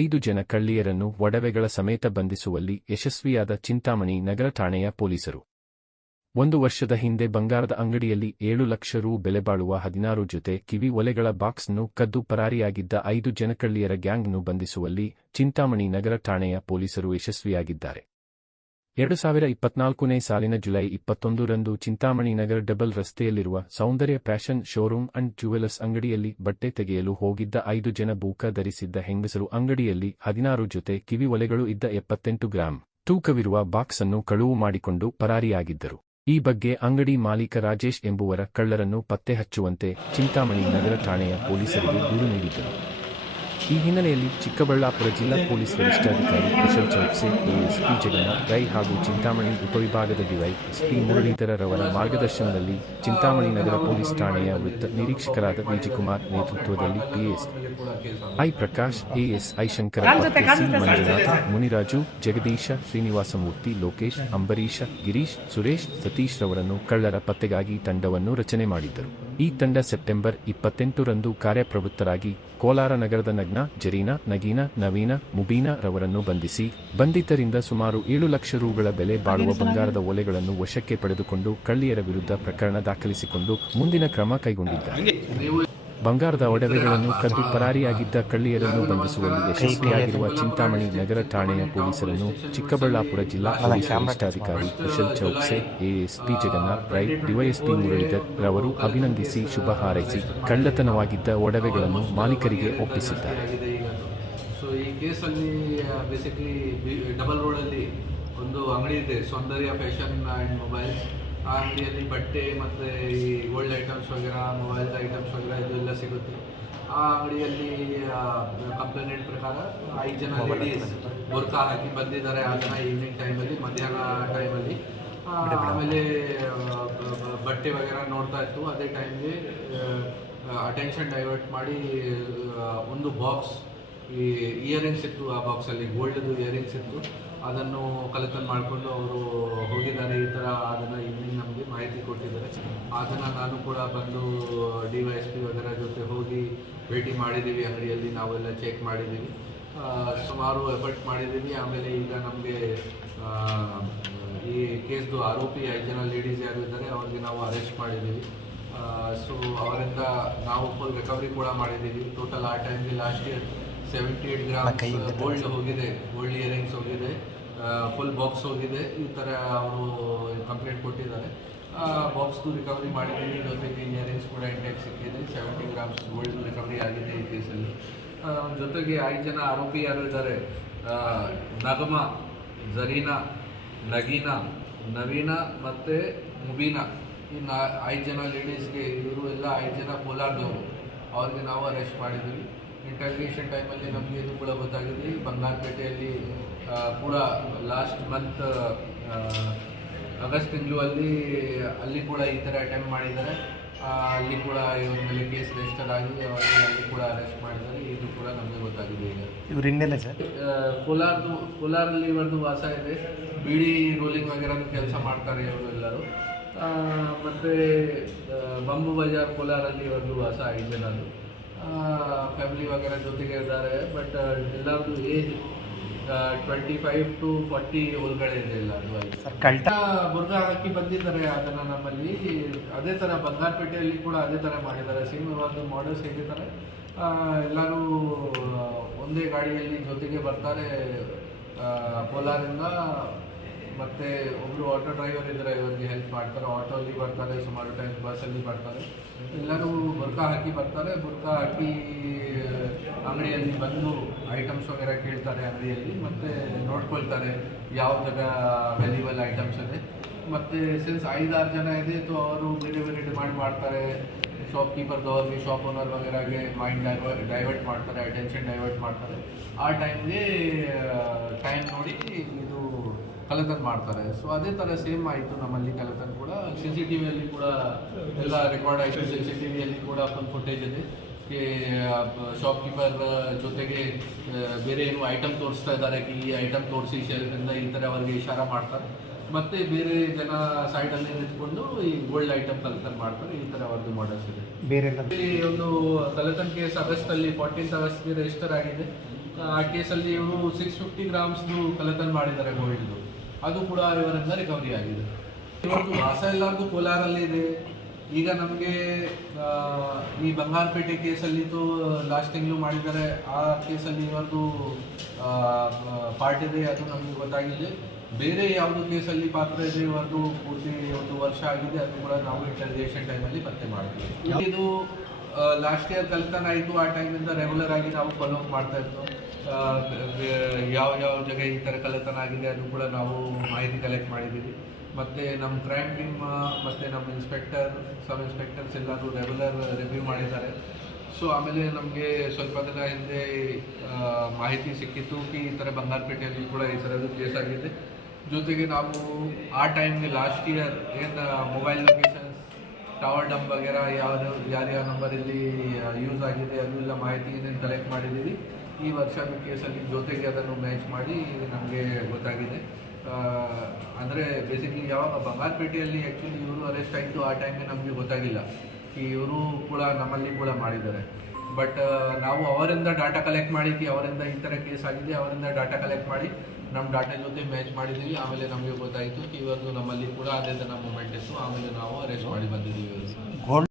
5 ಜನ ಕಳ್ಳಿಯರನ್ನು ಒಡವೆಗಳ ಸಮೇತ ಬಂಧಿಸುವಲ್ಲಿ ಯಶಸ್ವಿಯಾದ ಚಿಂತಾಮಣಿ ನಗರ ಠಾಣೆಯ ಪೊಲೀಸರು. 1 ವರ್ಷದ ಹಿಂದೆ ಬಂಗಾರದ ಅಂಗಡಿಯಲ್ಲಿ 7 ಲಕ್ಷ ರು ಬೆಲೆಬಾಳುವ 16 ಜೊತೆ ಕಿವಿ ಒಲೆಗಳ ಬಾಕ್ಸ್ನ್ನು ಕದ್ದು ಪರಾರಿಯಾಗಿದ್ದ 5 ಜನ ಕಳ್ಳಿಯರ ಗ್ಯಾಂಗ್ನ್ನು ಬಂಧಿಸುವಲ್ಲಿ ಚಿಂತಾಮಣಿ ನಗರ ಠಾಣೆಯ ಪೊಲೀಸರು ಯಶಸ್ವಿಯಾಗಿದ್ದಾರೆ. 2024ನೇ ಸಾಲಿನ ಜುಲೈ 21ರಂದು ಚಿಂತಾಮಣಿ ನಗರ ಡಬಲ್ ರಸ್ತೆಯಲ್ಲಿರುವ ಸೌಂದರ್ಯ ಫ್ಯಾಷನ್ ಶೋರೂಮ್ ಅಂಡ್ ಜ್ಯುವೆಲರ್ಸ್ ಅಂಗಡಿಯಲ್ಲಿ ಬಟ್ಟೆ ತೆಗೆಯಲು ಹೋಗಿದ್ದ 5 ಜನ ಬೂಕ ಧರಿಸಿದ್ದ ಹೆಂಗಸರು ಅಂಗಡಿಯಲ್ಲಿ 16 ಜೊತೆ ಕಿವಿ ಒಲೆಗಳು ಇದ್ದ 78 ಗ್ರಾಂ ತೂಕವಿರುವ ಬಾಕ್ಸ್ ಅನ್ನು ಕಳುವು ಮಾಡಿಕೊಂಡು ಪರಾರಿಯಾಗಿದ್ದರು. ಈ ಬಗ್ಗೆ ಅಂಗಡಿ ಮಾಲೀಕ ರಾಜೇಶ್ ಎಂಬುವರ ಕಳ್ಳರನ್ನು ಪತ್ತೆ ಹಚ್ಚುವಂತೆ ಚಿಂತಾಮಣಿ ನಗರ ಠಾಣೆಯ ಪೊಲೀಸರಿಗೆ ದೂರು ನೀಡಿದ್ದರು. ಈ ಹಿನ್ನೆಲೆಯಲ್ಲಿ ಚಿಕ್ಕಬಳ್ಳಾಪುರ ಜಿಲ್ಲಾ ಪೊಲೀಸ್ ವರಿಷ್ಠಾಧಿಕಾರಿ ಕುಶಲ್ ಚೌಕ್ಸೆ, ಎಎಸ್ಪಿ ಜಗನ್ನಾಥ್ ರೈ ಹಾಗೂ ಚಿಂತಾಮಣಿ ಉಪವಿಭಾಗದ ಡಿವೈಎಸ್ಪಿ ಮುರಳೀಧರರವರ ಮಾರ್ಗದರ್ಶನದಲ್ಲಿ ಚಿಂತಾಮಣಿ ನಗರ ಪೊಲೀಸ್ ಠಾಣೆಯ ವೃತ್ತ ನಿರೀಕ್ಷಕರಾದ ವಿಜಯಕುಮಾರ್ ನೇತೃತ್ವದಲ್ಲಿ PSI Prakash, ASI Shankara, C Manjunath, Muniraju, Jagadisha, Srinivasamurthy, Lokesh, Ambarisha, Girish, Suresh, Satish ರವರನ್ನು ಕಳ್ಳರ ಪತ್ತೆಗಾಗಿ ತಂಡವನ್ನು ರಚನೆ ಮಾಡಿದ್ದರು. ಈ ತಂಡ ಸೆಪ್ಟೆಂಬರ್ 28ರಂದು ಕಾರ್ಯಪ್ರವೃತ್ತರಾಗಿ ಕೋಲಾರ ನಗರದ ನಗ್ನ, ಜರೀನಾ, ನಗೀನಾ, ನವೀನ, ಮುಬೀನಾ ರವರನ್ನು ಬಂಧಿಸಿ ಬಂಧಿತರಿಂದ ಸುಮಾರು 7 ಲಕ್ಷ ರುಗಳ ಬೆಲೆ ಬಾಳುವ ಬಂಗಾರದ ಒಲೆಗಳನ್ನು ವಶಕ್ಕೆ ಪಡೆದುಕೊಂಡು ಕಳ್ಳಿಯರ ವಿರುದ್ಧ ಪ್ರಕರಣ ದಾಖಲಿಸಿಕೊಂಡು ಮುಂದಿನ ಕ್ರಮ ಕೈಗೊಂಡಿದ್ದಾರೆ. ಬಂಗಾರದ ಒಡವೆಗಳನ್ನು ಕದ್ದು ಪರಾರಿಯಾಗಿದ್ದ ಕಳ್ಳಿಯರನ್ನು ಬಂಧಿಸುವಲ್ಲಿ ಯಶಸ್ವಿಯಾಗಿರುವ ಚಿಂತಾಮಣಿ ನಗರ ಠಾಣೆಯ ಪೊಲೀಸರನ್ನು ಚಿಕ್ಕಬಳ್ಳಾಪುರ ಜಿಲ್ಲಾ ಪೊಲೀಸ್ ವರಿಷ್ಠಾಧಿಕಾರಿ ಕುಶಲ್ ಚೌಕ್ಸೆ, ಎಎಸ್ಪಿ ಜಗನ್ನಾಥ್ ರೈ, ಡಿವೈಎಸ್ಪಿ ಮುರಳೀಧರ್ ರವರು ಅಭಿನಂದಿಸಿ ಶುಭ ಹಾರೈಸಿ ಕಳ್ಳತನವಾಗಿದ್ದ ಒಡವೆಗಳನ್ನು ಮಾಲೀಕರಿಗೆ ಒಪ್ಪಿಸಿದ್ದಾರೆ. ಈ ಕೇಸಲ್ಲಿ ಬೇಸಿಕಲಿ ಡಬಲ್ ರೋಡಲ್ಲಿ ಒಂದು ಅಂಗಡಿ ಇದೆ, ಸೌಂದರ್ಯ ಫ್ಯಾಷನ್ ಆ್ಯಂಡ್ ಮೊಬೈಲ್ಸ್. ಆ ಅಂಗಡಿಯಲ್ಲಿ ಬಟ್ಟೆ ಮತ್ತು ಈ ಗೋಲ್ಡ್ ಐಟಮ್ಸ್ ವಗೇರಾ, ಮೊಬೈಲ್ ಐಟಮ್ಸ್ ವಗೇರಾ ಇದು ಎಲ್ಲ ಸಿಗುತ್ತೆ. ಆ ಅಂಗಡಿಯಲ್ಲಿ ಕಂಪ್ಲೇಂಟ್ ಪ್ರಕಾರ 5 ಜನ ಲೇಡೀಸ್ ಬೋರ್ಕಾ ಹಾಕಿ ಬಂದಿದ್ದಾರೆ. ಆ ಜನ ಈವ್ನಿಂಗ್ ಟೈಮಲ್ಲಿ, ಮಧ್ಯಾಹ್ನ ಟೈಮಲ್ಲಿ. ಆಮೇಲೆ ಬಟ್ಟೆ ವಗೇರಾ ನೋಡ್ತಾ ಇತ್ತು. ಅದೇ ಟೈಮ್ಗೆ ಅಟೆನ್ಷನ್ ಡೈವರ್ಟ್ ಮಾಡಿ ಒಂದು ಬಾಕ್ಸ್, ಈ ಇಯರಿಂಗ್ಸ್ ಇತ್ತು, ಆ ಬಾಕ್ಸಲ್ಲಿ ಗೋಲ್ಡ್ದು ಇಯರಿಂಗ್ಸ್ ಇತ್ತು, ಅದನ್ನು ಕಲೆಕ್ಟ್ ಮಾಡಿಕೊಂಡು ಅವರು ಹೋಗಿದ್ದಾರೆ. ಈ ಥರ ಅದನ್ನು ಈವ್ನಿಂಗ್ ನಮಗೆ ಮಾಹಿತಿ ಕೊಟ್ಟಿದ್ದಾರೆ. ಅದನ್ನು ನಾನು ಕೂಡ ಬಂದು ಡಿವೈಎಸ್ಪಿ ವಗೇರಾ ಜೊತೆ ಹೋಗಿ ಭೇಟಿ ಮಾಡಿದ್ದೀವಿ. ಅಂಗಡಿಯಲ್ಲಿ ನಾವೆಲ್ಲ ಚೆಕ್ ಮಾಡಿದ್ದೀವಿ, ಸುಮಾರು ಎಫರ್ಟ್ ಮಾಡಿದ್ದೀವಿ. ಆಮೇಲೆ ಈಗ ನಮಗೆ ಈ ಕೇಸ್ದು ಆರೋಪಿ 5 ಜನ ಲೇಡೀಸ್ ಯಾರು ಇದ್ದಾರೆ ಅವ್ರಿಗೆ ನಾವು ಅರೆಸ್ಟ್ ಮಾಡಿದ್ದೀವಿ. ಸೊ ಅವರಿಂದ ನಾವು ಫುಲ್ ರಿಕವರಿ ಕೂಡ ಮಾಡಿದ್ದೀವಿ. ಟೋಟಲ್ ಆ ಟೈಮ್ಗೆ ಲಾಸ್ಟ್ ಇಯರ್ 78 ಗ್ರಾಮ್ಸ್ ಗೋಲ್ಡ್ ಹೋಗಿದೆ, ಗೋಲ್ಡ್ ಇಯರಿಂಗ್ಸ್ ಹೋಗಿದೆ, ಫುಲ್ ಬಾಕ್ಸ್ ಹೋಗಿದೆ. ಈ ಥರ ಅವರು ಕಂಪ್ಲೇಂಟ್ ಕೊಟ್ಟಿದ್ದಾರೆ. ಬಾಕ್ಸ್ದು ರಿಕವರಿ ಮಾಡಿದ್ದೀವಿ. ಜೊತೆಗೆ ಇಯರಿಂಗ್ಸ್ ಕೂಡ ಇಂಟ್ಯಾಕ್ಟ್ ಸಿಕ್ಕಿದೆ. 70 ಗ್ರಾಮ್ಸ್ ಗೋಲ್ಡ್ ರಿಕವರಿ ಆಗಿದೆ ಈ ಕೇಸಲ್ಲಿ. ಜೊತೆಗೆ 5 ಜನ ಆರೋಪಿ ಯಾರು ಇದ್ದಾರೆ, ನಗಮಾ, ಜರೀನಾ, ನಗೀನಾ, ನವೀನ ಮತ್ತು ಮುಬೀನಾ, ಈ 5 ಜನ ಲೇಡೀಸ್ಗೆ, ಇವರು ಎಲ್ಲ 5 ಜನ ಕೋಲಾರದವರು, ಅವ್ರಿಗೆ ನಾವು ಅರೆಸ್ಟ್ ಮಾಡಿದ್ದೀವಿ. ಇಂಟರ್ವ್ಯೂಷನ್ ಟೈಮಲ್ಲಿ ನಮಗೆ ಇದು ಕೂಡ ಗೊತ್ತಾಗಿದೆ, ಬಂಗಾರಪೇಟೆಯಲ್ಲಿ ಕೂಡ ಲಾಸ್ಟ್ ಮಂತ್ ಆಗಸ್ಟ್ ತಿಂಗಳು ಅಲ್ಲಿ ಕೂಡ ಈ ಥರ ಅಟೆಂಪ್ಟ್ ಮಾಡಿದ್ದಾರೆ. ಅಲ್ಲಿ ಕೂಡ ಇವ್ರ ಮೇಲೆ ಕೇಸ್ ರಿಜಿಸ್ಟರ್ ಆಗಿ ಅವರಿಗೆ ಅಲ್ಲಿ ಕೂಡ ಅರೆಸ್ಟ್ ಮಾಡಿದ್ದಾರೆ. ಇದು ಕೂಡ ನಮಗೆ ಗೊತ್ತಾಗಿದೆ. ಈಗ ಇವ್ರು ಇನ್ನೆಲ್ಲ ಸರ್ ಕೋಲಾರಲ್ಲಿ ಇವ್ರದ್ದು ವಾಸ ಇದೆ. ಬೀಡಿ ರೋಲಿಂಗ್ ವಗೇರಾನು ಕೆಲಸ ಮಾಡ್ತಾರೆ ಇವರು ಎಲ್ಲರೂ. ಮತ್ತು ಬಂಬು ಬಜಾರ್ ಕೋಲಾರಲ್ಲಿ ಇವ್ರದ್ದು ವಾಸ 5 ಜನರು. ಫ್ಯಾಮಿಲಿ ವಗೇರಾ ಜೊತೆಗೆ ಇದ್ದಾರೆ. ಬಟ್ ಎಲ್ಲರದ್ದು ಏಜ್ 25 to 40 ಒಳಗಡೆ ಇದೆ. ಎಲ್ಲರೂ ಬುರ್ಗ ಹಾಕಿ ಬಂದಿದ್ದಾರೆ. ಅದನ್ನು ನಮ್ಮಲ್ಲಿ ಅದೇ ಥರ ಬಂಗಾರಪೇಟೆಯಲ್ಲಿ ಕೂಡ ಅದೇ ಥರ ಮಾಡಿದ್ದಾರೆ. ಸೇಮ್ ಒಂದು ಮಾಡಲ್ಸ್ ಹೇಗಿದ್ದಾರೆ, ಎಲ್ಲರೂ ಒಂದೇ ಗಾಡಿಯಲ್ಲಿ ಜೊತೆಗೆ ಬರ್ತಾರೆ ಕೋಲಾರಿಂದ. ಮತ್ತು ಒಬ್ಬರು ಆಟೋ ಡ್ರೈವರ್ ಇದ್ದಾರೆ, ಇವರಿಗೆ ಹೆಲ್ಪ್ ಮಾಡ್ತಾರೆ. ಆಟೋಲ್ಲಿ ಬರ್ತಾರೆ, ಸುಮಾರು ಟೈಮ್ ಬಸ್ಸಲ್ಲಿ ಬರ್ತಾರೆ. ಎಲ್ಲರೂ ಬುರ್ಕಾ ಹಾಕಿ ಬರ್ತಾರೆ. ಬುರ್ಕಾ ಹಾಕಿ ಅಂಗಡಿಯಲ್ಲಿ ಬಂದು ಐಟಮ್ಸ್ ವಗೇರಾ ಕೇಳ್ತಾರೆ ಅಂಗಡಿಯಲ್ಲಿ, ಮತ್ತು ನೋಡ್ಕೊಳ್ತಾರೆ ಯಾವ ಜಾಗ ವ್ಯಾಲ್ಯೂಬಲ್ ಐಟಮ್ಸ್ ಇದೆ. ಮತ್ತು ಸಿನ್ಸ್ 5-6 ಜನ ಇದೆ, ಸೊ ಅವರು ಬೇರೆ ಬೇರೆ ಡಿಮಾಂಡ್ ಮಾಡ್ತಾರೆ. ಶಾಪ್ಕೀಪರ್ದವ್ರಿಗೆ, ಶಾಪ್ ಓನರ್ ವಗೇರಾಗೆ ಮೈಂಡ್ ಡೈವರ್ಟ್ ಮಾಡ್ತಾರೆ, ಅಟೆನ್ಷನ್ ಡೈವರ್ಟ್ ಮಾಡ್ತಾರೆ. ಆ ಟೈಮ್ಗೆ ಟೈಮ್ ನೋಡಿ ಇದು ಕಳ್ಳತನ ಮಾಡ್ತಾರೆ. ಸೊ ಅದೇ ಥರ ಸೇಮ್ ಆಯಿತು ನಮ್ಮಲ್ಲಿ ಕಳ್ಳತನ ಕೂಡ. CCTVಯಲ್ಲಿ ಕೂಡ ಎಲ್ಲ ರೆಕಾರ್ಡ್ ಆಯಿತು. CCTVಯಲ್ಲಿ ಕೂಡ ಫುಲ್ ಫುಟೇಜ್ ಇದೆ. ಶಾಪ್ಕೀಪರ್ ಜೊತೆಗೆ ಬೇರೆ ಏನು ಐಟಮ್ ತೋರಿಸ್ತಾ ಇದ್ದಾರೆ, ಈ ಐಟಮ್ ತೋರಿಸಿ ಶೆಲ್ಫಿಂದ ಈ ಥರ ಅವರಿಗೆ ಇಶಾರ ಮಾಡ್ತಾರೆ. ಮತ್ತು ಬೇರೆ ಜನ ಸೈಡಲ್ಲಿ ನಿಂತ್ಕೊಂಡು ಈ ಗೋಲ್ಡ್ ಐಟಮ್ ಕಳ್ಳತನ ಮಾಡ್ತಾರೆ. ಈ ಥರ ಅವ್ರದ್ದು ಮಾಡಲ್ಸ್ ಇದೆ. ಬೇರೆ ಒಂದು ಕಳ್ಳತನ ಕೇಸ್ ಆಗಸ್ಟಲ್ಲಿ 14th ಆಗಸ್ಟ್ಗೆ ರಿಜಿಸ್ಟರ್ ಆಗಿದೆ. ಆ ಕೇಸಲ್ಲಿ ಇವರು 650 ಗ್ರಾಮ್ಸ್ದು ಕಳ್ಳತನ ಮಾಡಿದ್ದಾರೆ ಗೋಲ್ಡ್ದು, ಅದು ಕೂಡ ಇವರಿಂದ ರಿಕವರಿ ಆಗಿದೆ. ಇವತ್ತು ವಾಸ ಎಲ್ಲರಿಗೂ ಕೋಲಾರಲ್ಲಿ ಇದೆ. ಈಗ ನಮಗೆ ಈ ಬಂಗಾರಪೇಟೆ ಕೇಸಲ್ಲಿದ್ದು ಲಾಸ್ಟ್ ತಿಂಗಳು ಮಾಡಿದ್ದಾರೆ, ಆ ಕೇಸಲ್ಲಿ ಇವತ್ತು ಪಾರ್ಟ್ ಇದೆ, ಅದು ನಮಗೆ ಗೊತ್ತಾಗಿದೆ. ಬೇರೆ ಯಾವುದು ಕೇಸಲ್ಲಿ ಪಾತ್ರ ಇದೆ ಇವತ್ತು ಪೂರ್ತಿ 1 ವರ್ಷ ಆಗಿದೆ, ಅದು ಕೂಡ ನಾವು ಇಂಟರ್ಗೇಷನ್ ಟೈಮಲ್ಲಿ ಪತ್ತೆ ಮಾಡಿದ್ವಿ. ಇದು ಲಾಸ್ಟ್ ಇಯರ್ ಕಳ್ತನ ಆಯಿತು, ಆ ಟೈಮಿಂದ ರೆಗ್ಯುಲರ್ ಆಗಿ ನಾವು ಫಾಲೋ ಅಪ್ ಮಾಡ್ತಾ ಇತ್ತು. ಯಾವ ಜಾಗ ಈ ಥರ ಕಳ್ಳತನ ಆಗಿದೆ ಅದು ಕೂಡ ನಾವು ಮಾಹಿತಿ ಕಲೆಕ್ಟ್ ಮಾಡಿದ್ದೀವಿ. ಮತ್ತು ನಮ್ಮ ಕ್ರೈಮ್ ಟೀಮ್ ಮತ್ತು ನಮ್ಮ ಸಬ್ ಇನ್ಸ್ಪೆಕ್ಟರ್ಸ್ ಎಲ್ಲರೂ ರೆಗ್ಯುಲರ್ ರಿವ್ಯೂ ಮಾಡಿದ್ದಾರೆ. ಸೊ ಆಮೇಲೆ ನಮಗೆ ಸ್ವಲ್ಪ ದಿನ ಹಿಂದೆ ಮಾಹಿತಿ ಸಿಕ್ಕಿತ್ತು ಕಿ ಈ ಥರ ಬಂಗಾರಪೇಟೆಯಲ್ಲಿ ಕೂಡ ಈ ಥರದ್ದು ಕೇಸ್ ಆಗಿದೆ. ಜೊತೆಗೆ ನಾವು ಆ ಟೈಮ್ಗೆ ಲಾಸ್ಟ್ ಇಯರ್ ಏನು ಮೊಬೈಲ್ ಲೊಕೇಶನ್ಸ್, ಟವರ್ ಡಂಪ್ ವಗೇರಾ ಯಾರ್ಯಾವ ನಂಬರಲ್ಲಿ ಯೂಸ್ ಆಗಿದೆ ಅದೆಲ್ಲ ಮಾಹಿತಿ ಏನೇನು ಕಲೆಕ್ಟ್ ಮಾಡಿದ್ದೀವಿ. ಈ ವರ್ಷ ಕೇಸಲ್ಲಿ ಜೊತೆಗೆ ಅದನ್ನು ಮ್ಯಾಚ್ ಮಾಡಿ ನಮಗೆ ಗೊತ್ತಾಗಿದೆ. ಅಂದರೆ ಬೇಸಿಕಲಿ ಯಾವಾಗ ಬಂಗಾರಪೇಟೆಯಲ್ಲಿ ಆ್ಯಕ್ಚುಲಿ ಇವರು ಅರೆಸ್ಟ್ ಆಯಿತು ಆ ಟೈಮ್ಗೆ ನಮಗೆ ಗೊತ್ತಾಗಿಲ್ಲ ಈ ಇವರು ಕೂಡ ನಮ್ಮಲ್ಲಿ ಕೂಡ ಮಾಡಿದ್ದಾರೆ. ಬಟ್ ನಾವು ಅವರಿಂದ ಡಾಟಾ ಕಲೆಕ್ಟ್ ಮಾಡಿದ್ವಿ, ಅವರಿಂದ ಈ ಥರ ಕೇಸ್ ಆಗಿದೆ, ಅವರಿಂದ ಡಾಟಾ ಕಲೆಕ್ಟ್ ಮಾಡಿ ನಮ್ಮ ಡಾಟಾ ಜೊತೆ ಮ್ಯಾಚ್ ಮಾಡಿದ್ದೀವಿ. ಆಮೇಲೆ ನಮಗೆ ಗೊತ್ತಾಯಿತು ಇವ್ರದ್ದು ನಮ್ಮಲ್ಲಿ ಕೂಡ ಅದೇ ಥರ ಮೂಮೆಂಟ್ ಇತ್ತು. ಆಮೇಲೆ ನಾವು ಅರೆಸ್ಟ್ ಮಾಡಿ ಬಂದಿದ್ದೀವಿ ಇವರು.